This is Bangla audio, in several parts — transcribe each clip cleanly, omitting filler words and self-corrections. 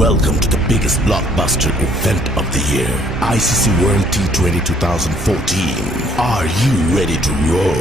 Welcome to the biggest blockbuster event of the year, ICC World T20 2014. Are you ready to roar?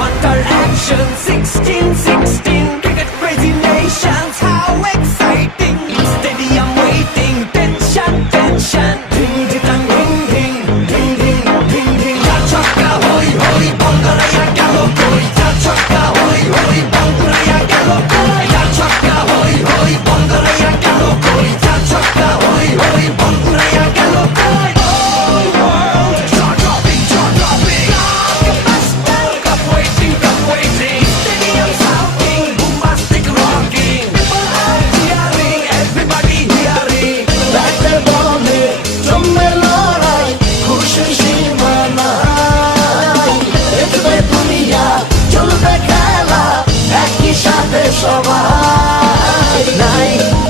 Hunter action 16-16 cricket crazy nations, how exciting! Stadium waiting, tension. Ding ding ding ding ding ding ding ding. Chaka hoy hoy, Bangalaya galo koi. Chaka hoy hoy, Bangalaya galo koi. Chaka hoy hoy, Bangalaya galo koi. Chaka hoy hoy, Bangalaya galo koi. All world jaw-dropping. Cup waiting. Stadium shouting, bombastic rocking. People are cheering, everybody hearing. ব্যাটে বলে জমে লড়াই, খুশি সীমা নাই। দেখবে দুনিয়া, চলবে খেলা, একই সাথে সবাই।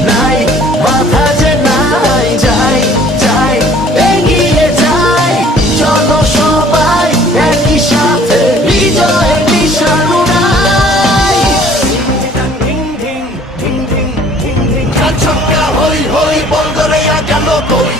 নাই বাধা যে নাই, যাই এগিয়ে যাই। চলো সবাই একই সাথে বিজয়ের নিশান উড়াই। Ding ding ding ding ding ding. ছক্কা হই হই, বল করে গেল কই।